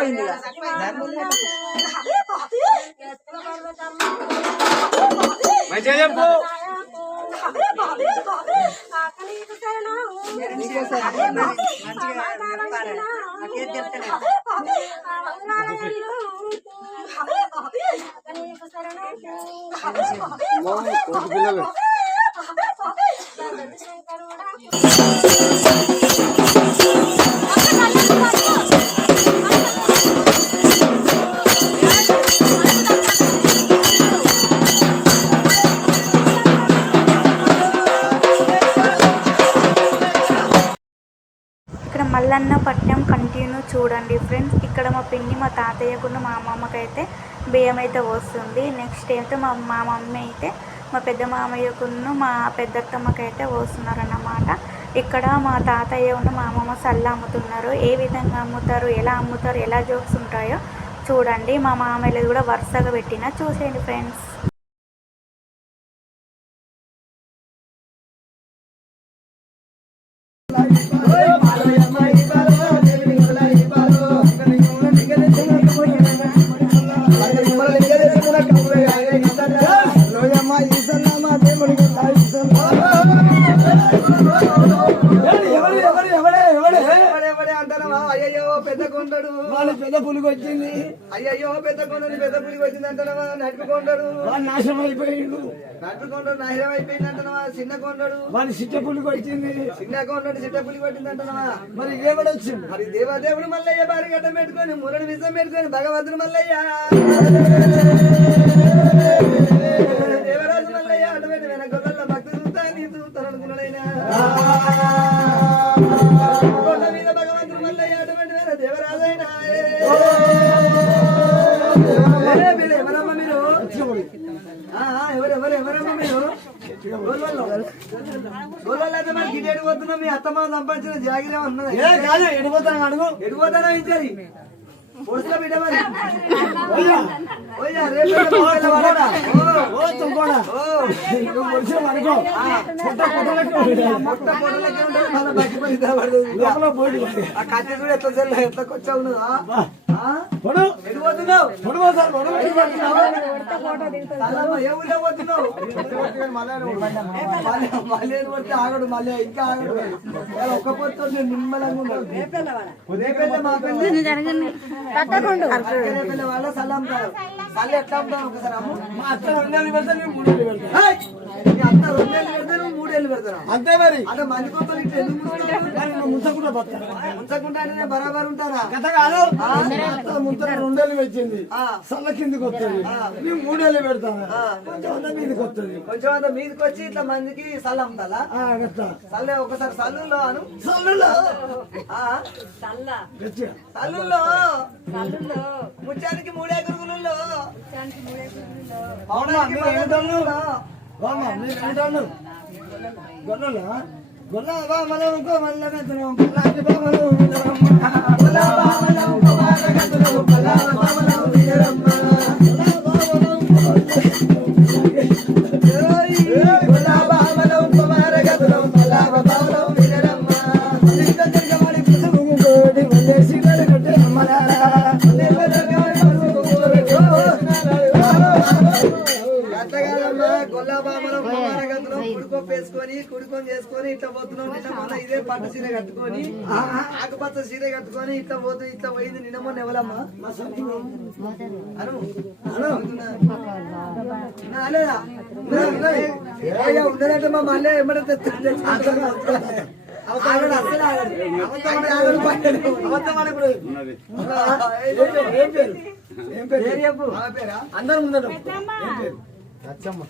పోయింది మంచిగా చెప్పు. మల్లన్న పట్నం కంటిన్యూ చూడండి ఫ్రెండ్స్. ఇక్కడ మా పిన్ని మా తాతయ్యకున్న మా అమ్మమ్మకైతే బియ్యం అయితే వస్తుంది. నెక్స్ట్ అయితే మా మమ్మీ అయితే మా పెద్ద మామయ్యకున్న మా పెద్దత్తమ్మకైతే వస్తున్నారన్నమాట. ఇక్కడ మా తాతయ్య ఉన్న మా అమ్మమ్మ సల్ల అమ్ముతున్నారు. ఏ విధంగా అమ్ముతారు, ఎలా అమ్ముతారు, ఎలా జోక్స్ ఉంటాయో చూడండి. మా మామయ్యలు కూడా వరుసగా పెట్టిన చూసేయండి ఫ్రెండ్స్. పెద్ద పులికి వచ్చింది. అయ్యయ్యో పెద్ద కొండని పెద్ద పులికి వచ్చింది అంటావా? నడుపుకొండడు నాశనం అయిపోయిండు. నడుపుకొండడు నాశనం అయిపోయింది అంటావా? చిన్న కొండడు వాడి చిట్ట పులికి వచ్చింది. చిన్న కొండడు చిట్ట పులికి వచ్చింది అంటావా? మరి దేవుడు వచ్చింది. మరి దేవదేవుడు మల్లయ్య బారి గడ్డ పెట్టుకొని మురడి విషం పెట్టుకొని భగవంతుడు మల్లయ్య దేవరాజు మల్లయ్య అటువంటి వెనక గొల్లల భక్తి చూస్తా నీ చూస్తాను అనుకున్నాడైనా కొండ మీద భగవంతుడు మల్లయ్య అటువంటి వేరే దేవరాజైనా ఎవరమ్మ మీరు? ఎవరమ్మ మీరు? గోళ్ళైతే మరి గిటెడు పోతున్నా మీ అత్తమ్మ సంపాదించిన జాగిరే ఉన్నది. ఎడిపోతాను అడుగు ఎడిపోతానా ఇచ్చారి పొడుచులో బిడ్డ మరి కత్తి కూడా ఎట్లా చెల్ల ఎట్లా వచ్చావు ఎడిపోతున్నావు? ఏ ఊళ్ళో పోతున్నావు? మళ్ళీ పడితే ఆగడు, మళ్ళీ ఇంకా ఆగడు. ఒక్క పొత్తు నేను నిమ్మలంగా ఉన్నాడు. మా పెళ్ళి వాళ్ళ సల్ల అమ్ముతారు. సల్ల ఎట్లా అమ్ముతాను ఒకసారి అమ్ము. మా అత్త 2 నెలలు పెడతా, 3 నెలలు పెడతా. అత్త 2 నెలలు పెడతాను, 3 నెలలు పెడతాను. అంతే మరి. అంటే మంది కొత్తలు ఇట్లా ఎందుకు ముంచకుండా ముంచకుండా అంటే బరాబర్ ఉంటారా? కథ కాదు. ముంత 2 నెలలు వచ్చింది, సల్ల కిందికి వస్తుంది. 3 నెలలు పెడతాను, కొంచెం అంతా మీదకి వస్తుంది. కొంచెం అంతా మీదకి వచ్చి ఇట్లా మందికి సల్ల అమ్ముతా. సల్లే ఒకసారి సల్లుల్లో అను. సల్లుల్లో సల్లుల్లో ముచ్చానికి 3 ఎకరులలో గొల్ల మనం ఇంకో మళ్ళీ వేసుకొని కుడుకొని చేసుకొని ఇట్లా పోతున్నాం. నిన్న మొన్న ఇదే పట్టు సీర కట్టుకొని ఆకుపచ్చ సీర కట్టుకొని ఇట్లా పోతూ ఇట్లా పోయింది. నిన్న మొన్న ఎవరమ్మా ఉన్నదంటే మా మళ్ళీ ఎమ్మడే అందరూ ముందట లచ్చమ్మ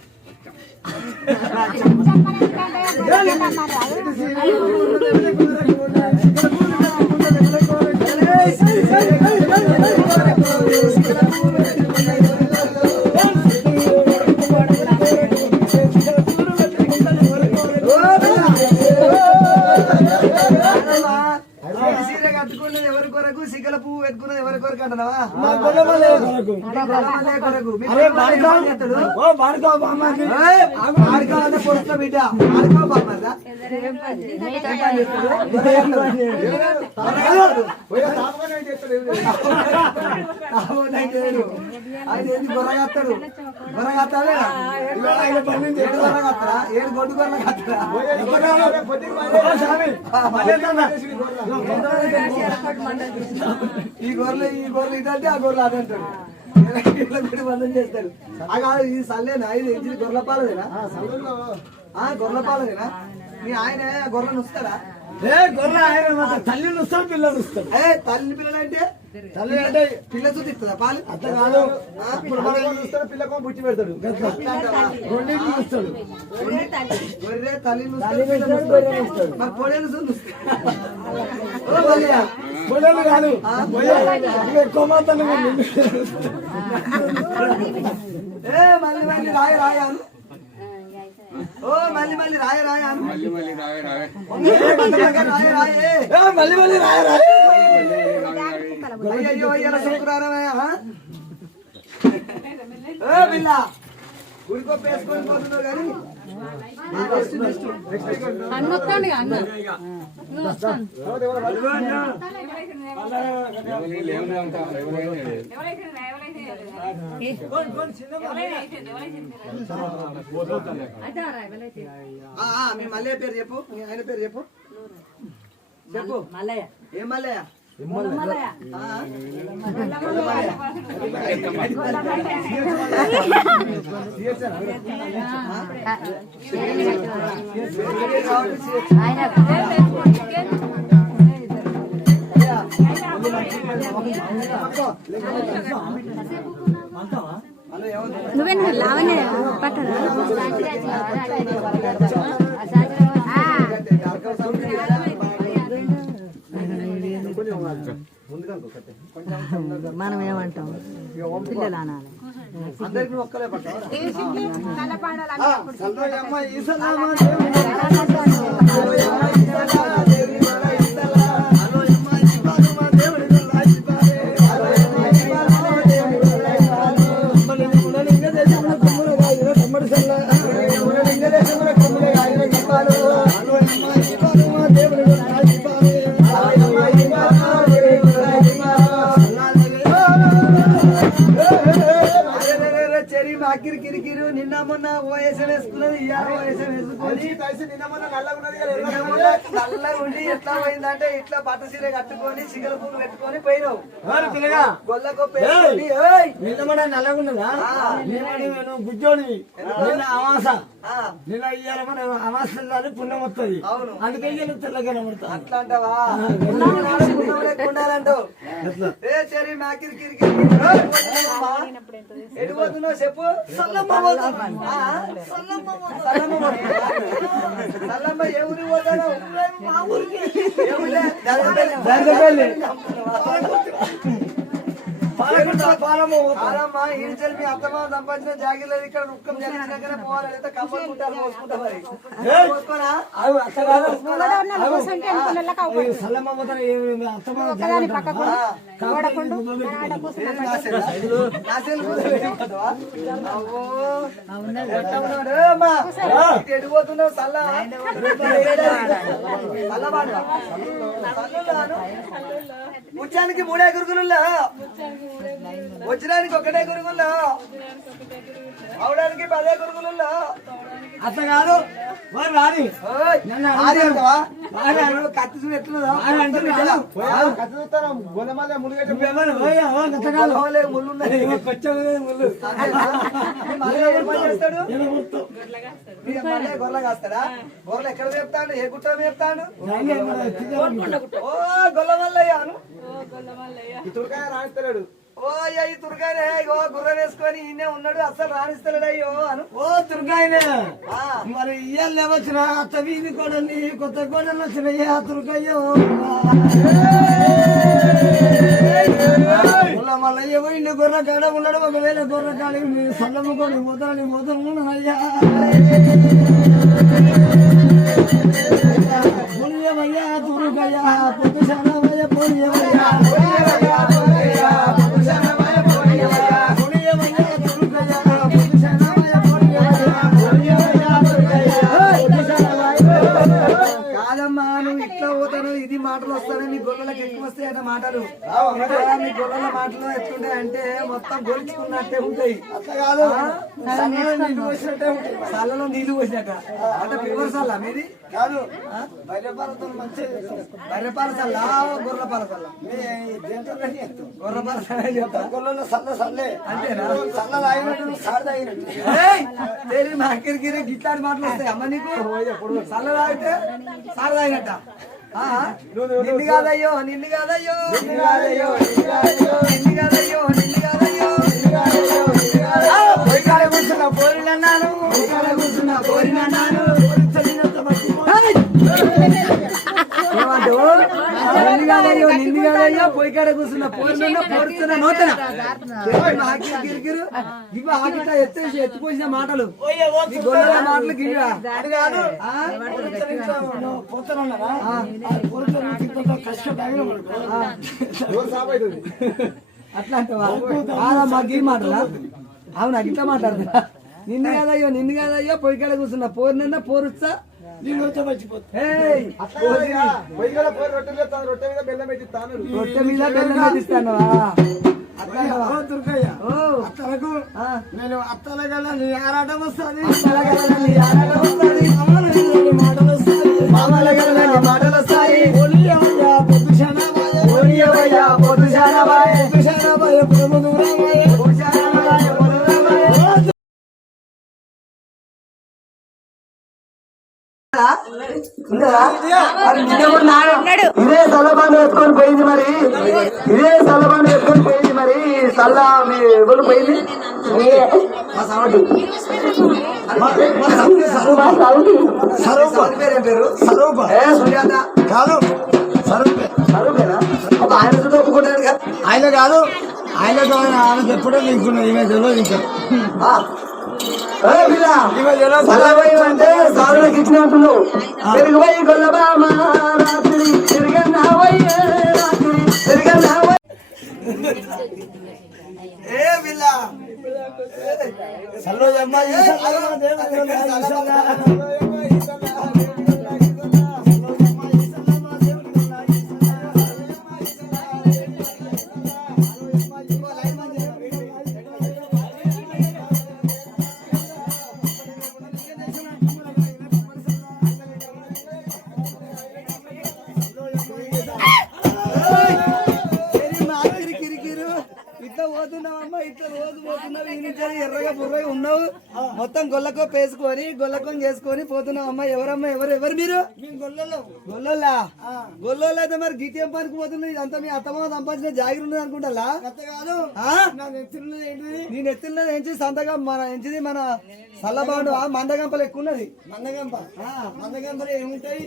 కట్టుకున్నది ఎవరి కొరకు, సిగ్గల పువ్వు పెట్టుకున్నది ఎవరి కొరకు అంటున్నావా? పొడుస్తా బిడ్డ ఆయన ఏంది గొర్రగత్తాడు గొర్రగత్తాడే గొర్రగత్తరా ఏడు గొడ్డు గొర్రెలు కత్తరా ఈ గొర్రెలు ఇదంటే ఆ గొర్రెలు అదంటాడు బంధం చేస్తాడు ఇది సల్లేనా ఇది గొర్రెల పాలదేనా గొర్రెల పాలదేనా మీ ఆయన గొర్రెలు వస్తాడా గొర్రె ఆయన తల్లిని వస్తాడు పిల్లలు వస్తాడు తల్లి పిల్లలు అంటే తల్లి అంటే పిల్ల చూపిస్తుందా పాలు అత్త కాదు ఇప్పుడు మన చూస్తాడు పిల్లకు బుట్టి పెడతాడు రెండింటికి వస్తాడు గొర్రె తల్లిని మరి పొడేలు పొడేలు కాదు ఎక్కువ మాత్రం మళ్ళీ మళ్ళీ రాయాను ఓ మళ్ళీ మళ్ళీ రాయాను మళ్ళీ అయ్యో అయ్యాల శుక్రారమయ్యా పిల్ల గుడికొప్ప వేసుకొని పోతున్నావు కానీ మీ మల్లయ్య పేరు చెప్పు మీ ఆయన పేరు చెప్పు చెప్పు మల్లయ్య ఏం మల్లయ్య నువ్వే లావనే పట్టరా మనం ఏమంటాం పిల్లలు అనాలి అందరికి ఒక్కలే పట్టాలి కిరికిరు నిన్న మొన్న ఓఎస్ఎం వేసుకున్నది ఇవాళ ఓఎస్ఎం వేసుకొని నల్లగా ఉండి ఎట్లా పోయిందంటే ఇట్లా బట్ట సీర కట్టుకొని సిగల పూలు పెట్టుకొని పోయినావు గొల్లకు నిన్న మన నల్లగుండదా నేను బుజ్జోడివి నిన్న అమాస నిన్న ఇయ్యాల మన అమాస పుణ్యం వస్తుంది అందుకే తెల్లగా పడతా అట్లా అంటావా ఉండాలంటావు ఎటు పోతున్నావు చెప్పు సల్లమ్మ ఏ ఊరికి పోతాను మా ఊరికి పాలమ్మ ఈడ్చల్ మీ అత్తమ్మ సంపాదించిన జాగిలేదు ఇక్కడ రుక్కం జరిగినాకనే పోవాలి లేదా కంపల్ కుట్టాలి మోసుకుంటా మరి మోసుకోనా ఎడిపోతున్నావు సల్ల ముచ్చానికి మూడే గురుగుల్లో వచ్చడానికి ఒకటే గురుగుల్లో అవడానికి 10 గురుగుల్లో అత్త కాదు మరి రాని కత్తి చూడు ఎట్లున్నదో కత్తి చూస్తాను గొల్లమల్ల ముళ్ళు ముళ్ళు చేస్తాడు గొర్రె కాస్తాడా గొర్రెలు ఎక్కడ మేపుతాడు ఏ గుట్ట మేపుతాడు ఓ గొల్లమల్లయ్యాను తురకాయ రాణిస్తలేడు ఓ అయ్యా ఈ తురకాయనే గుర్ర వేసుకొని ఈయనే ఉన్నాడు అసలు రాణిస్తలేడు అయ్యో అను ఓ తురకాయనే మరి ఇయ్యాలు వచ్చిన అత్త వీధి కొడని కొత్త కొడలు వచ్చినాయి ఆ తురకాయ మళ్ళీ పోయింది గొర్రె కాడ ఉన్నాడు ఒకవేళ గొర్రె కాడ సల్లమ్మ కొని పోతాను పోతాను అయ్యా పుణ్యమయ్యా తురుకయ్యా పుట్టుశానమయ్య పుణ్యమయ్యా మాటలు ఎట్లుంటాయి అంటే మొత్తం గొలుచుకున్నట్టే ఉంటాయి. అట్లా కాదు సన్నలో నీళ్ళు పోసినట్టే ఉంటాయి. సల్లలో నీళ్లు పోసినాక అంటే ప్యూర్ సల్ల మీది కాదు బర్రెపాలతో మంచిగా చేస్తాం. బర్రెపాల సల్ల గొర్రెల పాల సల్ల గొర్రెల పాల సల్ల చెప్తా గొల్లలో సల్ల సల్లే అంతేనా సల్ల తాగినట్టు సార్ తాగినట్టు. తెలియదు మా అక్కడికి గిట్లాంటి మాటలు వస్తాయి అమ్మ నీకు సల్ల తాగితే సార్ తాగినట్ట నిన్ను కాదయ్యో నిన్ను కాదయ్యో నిన్ను కాదయ్యో నిన్ను కాదయ్యో నిన్ను కాదయ్యో పొయ్యికాడ కూర్చున్నా పోరినన్నాను కూర్చున్నా పోరినన్నాను ఏమంటావు నిన్ను కాదయ్యో నిన్ను కాదయ్యో పొయ్యి కాడ కూర్చున్నా పోరినన్నా పోరుతున్నా నోతన గిరిగిరు ఇవి ఆగిట్లా ఎత్తిపోసిన మాటలు ఈ గొల్లల మాటలు గిరిగా అట్లా అంటావా మాకు ఈ మాటలా అవునా ఇట్లా మాట్లాడుతున్నా నిన్ను కాదయ్యో నిన్ను కాదయ్యో పొయ్యి కాడ కూర్చున్నా పోరినన్నా పోరుస్తా రొట్టె మీద బెల్లం పెట్టిస్తానవా నేను అత్తల గల నీ ఆరాటం వస్తుంది మాటలు వస్తాయి ఇదే సల్లబాండ ఎత్తుకొని పోయింది మరి ఇదే సల్లబాండ ఎత్తుకొని పోయింది మరి సల్లా మీ ఎవరు పోయింది పేరు స్వరూప సుజాత కాదు స్వరూపేనా ఆయన చుట్టూ ఒప్పుకుంటాడు కదా ఆయన కాదు ఆయనతో ఆయన ఎప్పుడో నీకున్నా ఈమె తెలియదు ఇంకా అంటే సారులకు ఇచ్చినట్టున్నావు పెరుగుపోయి గొల్లబామ రాత్రి తిరిగన్నావయ్యే రాత్రి తిరిగన్నావయ్య ఏ పిల్ల సల్లో ఎర్రగా బుర్రగా ఉన్నావు మొత్తం గొల్లకో పేసుకొని గొల్లకం చేసుకొని పోతున్నావు అమ్మ ఎవరమ్మా ఎవరు మీరు గొల్లోలా గొల్లోళ్ళు అయితే మరి గీత ఏం పనికి పోతున్నావు ఇదంతా మీ అత్తమ్మ సంపాదించిన జాగిరి ఉన్నది అనుకుంటా నేను ఎత్తున్నది ఎంచి సంతగా మన ఎంచిది మన సల్లబాండు మందగంపలు ఎక్కువ ఉన్నది మందగంపలు ఏముంటాయి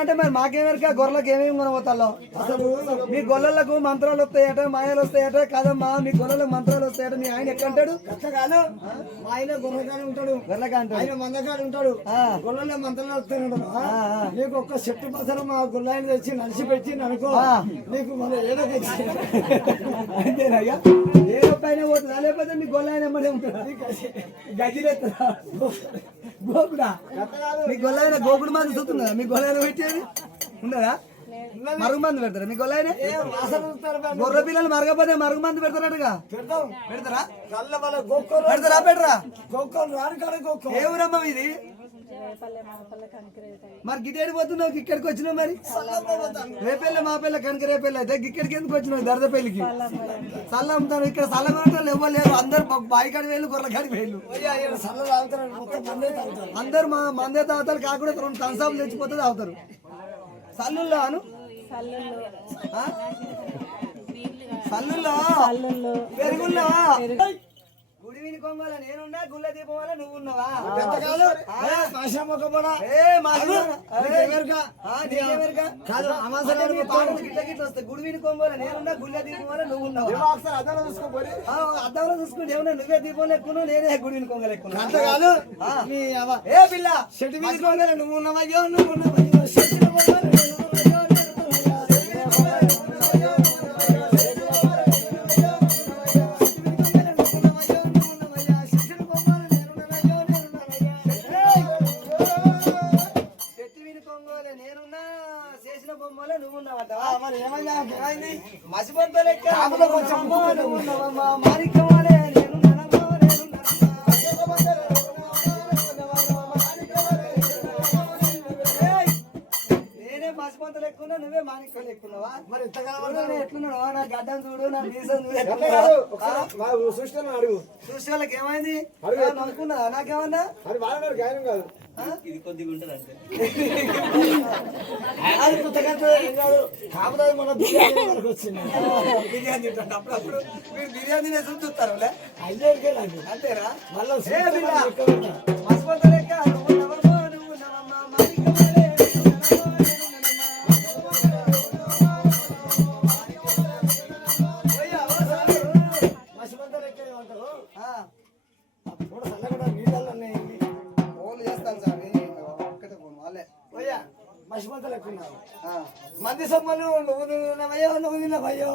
అంటే మరి మాకేమెరక గొర్రెలకు ఏమేమి కొనబోతాలో అసలు మీ గొల్లలకు మంత్రాలు వస్తాయట మాయలు వస్తాయట కాదమ్మా మీ గొర్రెలకు మంత్రాలు వస్తాయట మీ ఆయన ఎక్కడ అంటాడు కాదు మా ఆయన గొర్రెకాడు ఉంటాడు ఆయన మందకాడు ఉంటాడు గొర్రెల మంత్రాలు వస్తాడు నీకు ఒక్క చెట్టు పసరం మా గొల్లాయిని తెచ్చి నలిసి పెట్టి అనుకో నీకు మన ఏదో తెచ్చి అంతేనాయ్యా ఏ పైన పోతుందా లేకపోతే మీ గొల్లాయన ఎమ్మడే ఉంటాడా గజిలేస్తా గోకుడా మీ గొల్లాయన గోకుడు మంది చూస్తున్నదా మీ గొల్లాయన పెట్టేది ఉన్నదా మరుగు మంది పెడతారా మీ గొల్లాయన గొర్రె పిల్లలు మరగపోతే మరుగు మంది పెడతారట్టుగా పెడతారా పెట్టరా ఏ ఊరమ్మా ఇది మరి గిటేడి పోతున్నావు ఇక్కడికి వచ్చినావు మరి రేపెళ్ళ మా పిల్ల కనుక రేపెళ్ళ అయితే ఇక్కడికి ఎందుకు వచ్చినావు దరదపల్లికి సల్ల అమ్ముతాను ఇక్కడ సల్ల కొనటం ఇవ్వలేరు అందరు బాయికాడి వేళ్ళు గొర్రెల కాడికి వేళ్ళు అందరు మా మందే తాగుతారు కాకుండా 2 థమ్స్అప్లు తెచ్చిపోతే తాగుతారు సల్లుల్లో అను సల్లుల్లో పెరుగుల్లో గుడి విని కొంగల నేనున్నా గుళ్ళ దీపం వల్ల నువ్వు ఉన్నావా గుడి విని కొంగల నేనున్నా గుళ్ళ దీపం వల్ల నువ్వు ఉన్నావా అద్దంలో చూసుకుంటే ఏమన్నా నువ్వే దీపం ఎక్కువ నేనే గుడి విని కొంగలు ఎక్కువ ఏ పిల్ల చెట్టు మీద కొంగల నువ్వు ఉన్నావా నువ్వు ఉన్నావా మసిపంత లెక్క ఉన్నవమ్మా మాణిక్యమాలే నేనున్నానమ్మా నేనే పసిపంతలు ఎక్కున్నా నువ్వే మాణిక్యం ఎక్కున్నావా మరి ఇంతకాలం ఎట్లున్నాడు నా గడ్డం చూడు నా మీసం చూడు సృష్టిని అడుగు చూసే వాళ్ళకి ఏమైంది అడుగు. అనుకున్నా నాకేమన్నా అది వాళ్ళ గాయం కాదు అది కొత్తగా ఏం కాదు కాకపోతే మన బిర్యానీ మనకు వచ్చింది బిర్యానీ తింటాను అప్పుడప్పుడు మీరు బిర్యానీ చూస్తారు అయ్యేకే నాకు అంతేనా మళ్ళీ మస్పంత లెక్క నువ్వు నవమ్మా, నువ్వు నవమ్మా, మాణిక్యమాలే, మసిమంతా లెక్క ఏమంటారు ఆ, కూడా చల్లగా నీళ్ళల్లో ఫోన్లు చేస్తాను సార్ ఒక్కటే ఫోన్ వాళ్ళే పోయా మసిమంతా లెక్క ఉన్నావు ఆ. మంది సొమ్మలు నువ్వు తిన్నవయ్యో నువ్వు తిన్నవయ్యో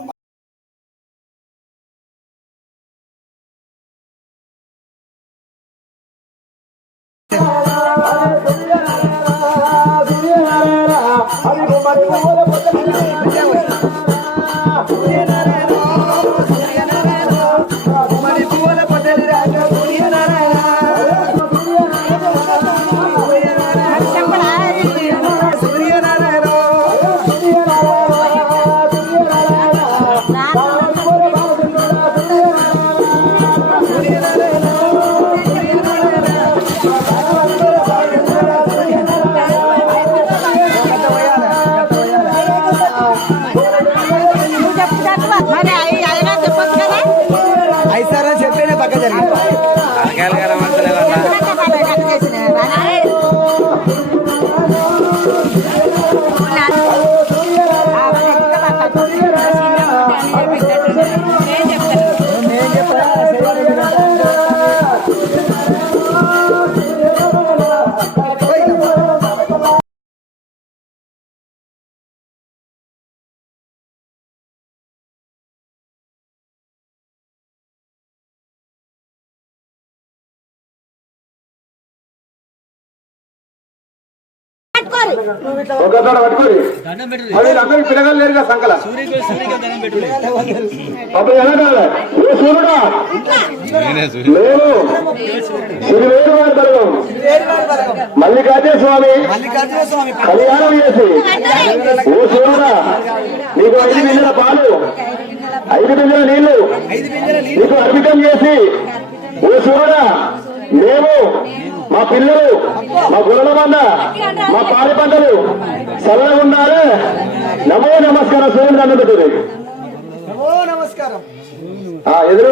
అయిసారా చెప్పేనే పక్క జరిగింది తలకాయలు కనబడతలేవన్నా ఒకసారి పట్టుకోరి మరి అందరికి పిల్లగాలు లేరుగా సంకల అప్పుడు ఎలా కావాలి ఏ సూర్యుడా లేవు ఇది వేరు వారి బలగం మల్లికార్జున స్వామి కళ్యాణం చేసి ఓ సూర్యుడా నీకు 5 బిందెల పాలు 5 బిందెల నీళ్లు నీకు అర్పితం చేసి ఓ సూర్యుడా మేము మా పిల్లలు మా గుర్రల మంద మా పాడి పంటలు చల్లగా ఉండాలి నమో నమస్కారం సూర్యుడు అన్న పెట్టింది ఓ నమస్కారం ఎదురు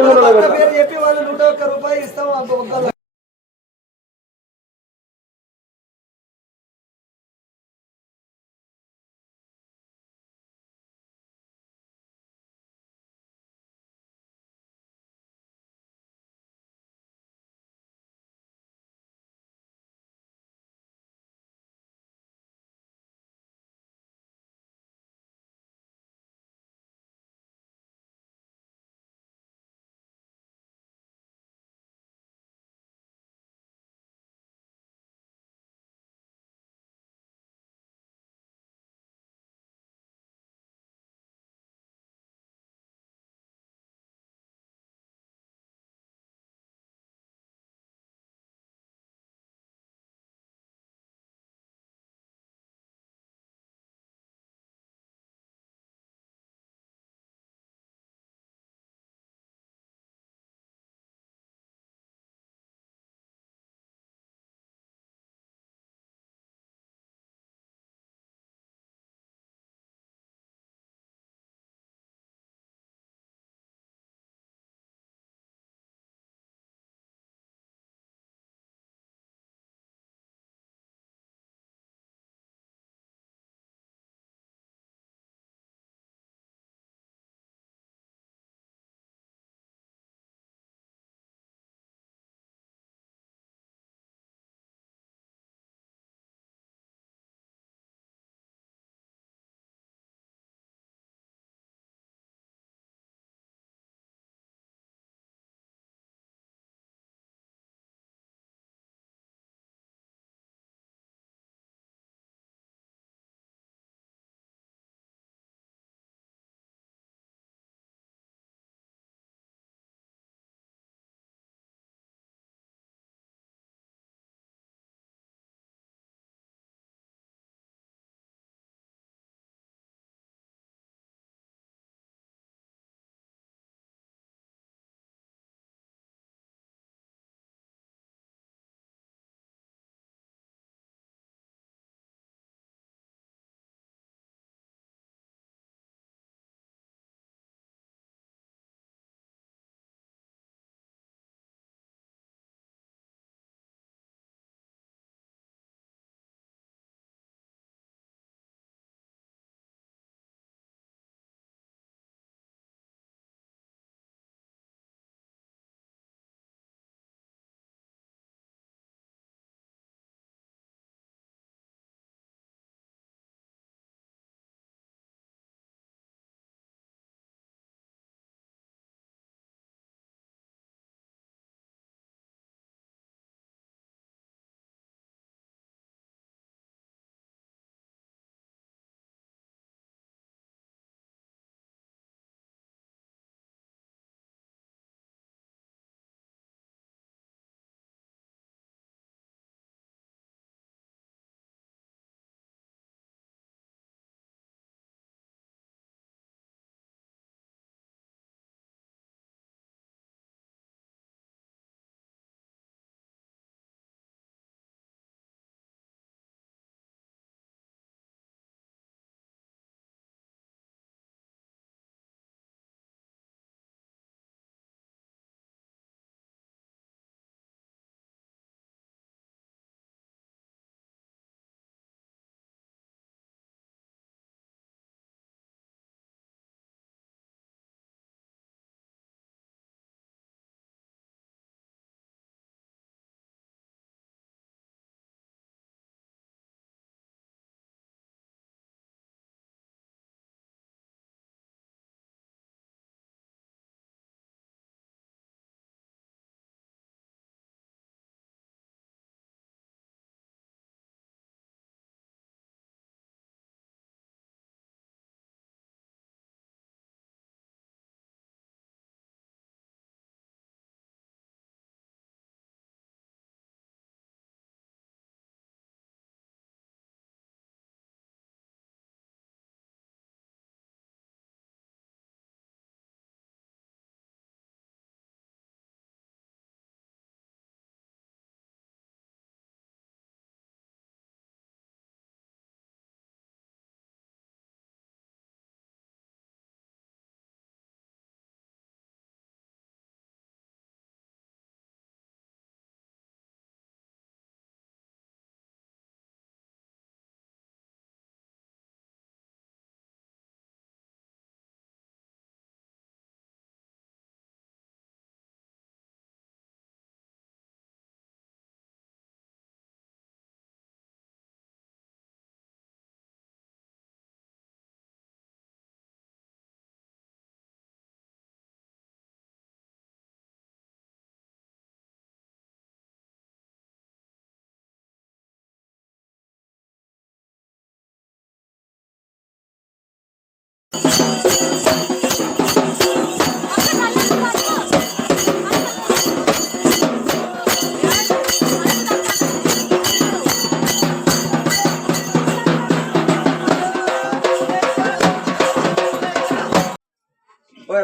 పేరు చెప్పి వాళ్ళు 101 రూపాయలు ఇస్తాం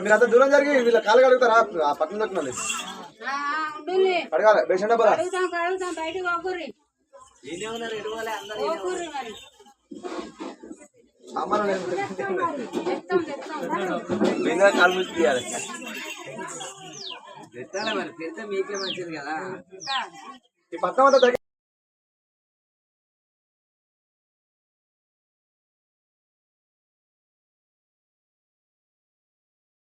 మీరు అంత దూరం జరిగి వీళ్ళ కాలు కడుగుతారా ఆ పక్కన దొక్కున్నది అడగాలి బేషన్ డబ్బా కాలు మూసి తీయాలి మరి పెడితే మీకే మంచిది కదా ఈ పక్కన